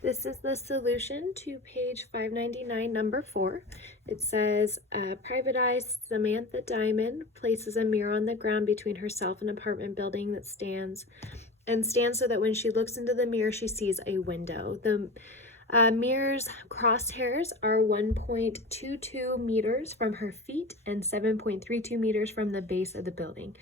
This is the solution to page 599, number 4. It says, private eye Samantha Diamond places a mirror on the ground between herself and an apartment building that stands so that when she looks into the mirror, she sees a window. The mirror's crosshairs are 1.22 meters from her feet and 7.32 meters from the base of the building.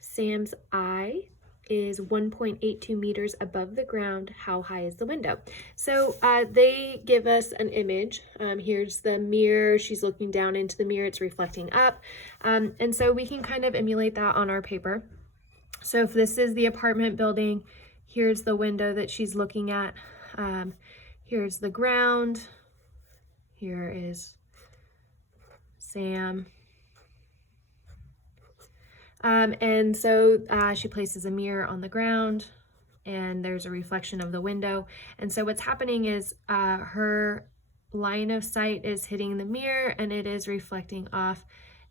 Sam's eye is 1.82 meters above the ground. How high is the window? So they give us an image. Here's the mirror. She's looking down into the mirror. It's reflecting up. And so we can kind of emulate that on our paper. So if this is the apartment building, here's the window that she's looking at. Here's the ground. Here is Sam. And so she places a mirror on the ground and there's a reflection of the window. And so what's happening is her line of sight is hitting the mirror and it is reflecting off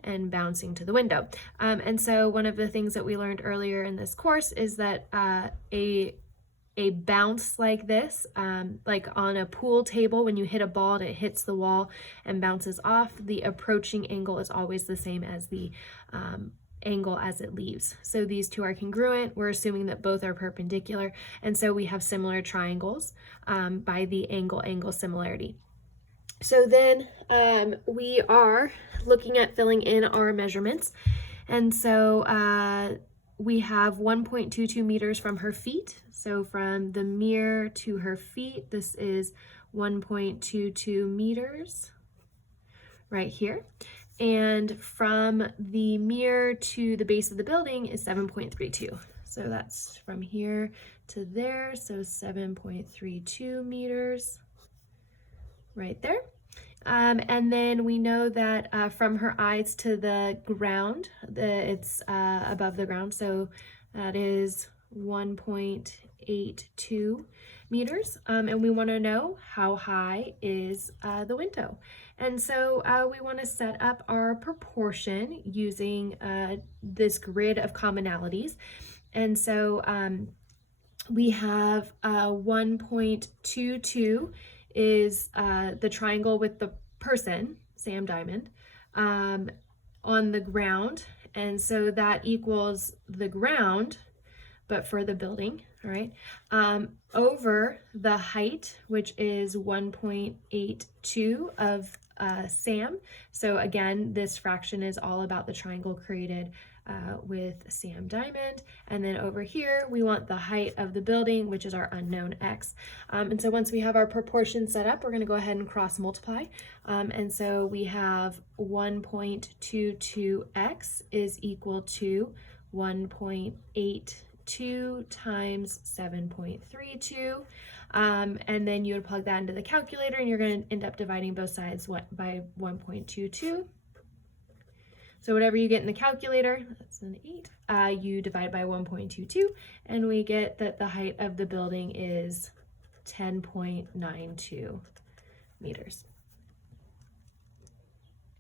and bouncing to the window. And so one of the things that we learned earlier in this course is that a bounce like this, like on a pool table, when you hit a ball and it hits the wall and bounces off, the approaching angle is always the same as the angle as it leaves. So these two are congruent. We're assuming that both are perpendicular, and so we have similar triangles by the angle-angle similarity. So then we are looking at filling in our measurements, and so we have 1.22 meters from her feet. So from the mirror to her feet, this is 1.22 meters right here. And from the mirror to the base of the building is 7.32. So that's from here to there, so 7.32 meters right there. And then we know that from her eyes to the ground, it's above the ground, so that is 1.82 meters. And we want to know how high is the window. And so we want to set up our proportion using this grid of commonalities. And so we have 1.22 is the triangle with the person, Sam Diamond, on the ground. And so that equals the ground, but for the building, all right, over the height, which is 1.82 of Sam. So again, this fraction is all about the triangle created with Sam Diamond. And then over here, we want the height of the building, which is our unknown x. And so once we have our proportions set up, we're going to go ahead and cross multiply. And so we have 1.22x is equal to 1.82 times 7.32. And then you would plug that into the calculator and you're going to end up dividing both sides by 1.22. So whatever you get in the calculator, that's an 8, you divide by 1.22, and we get that the height of the building is 10.92 meters.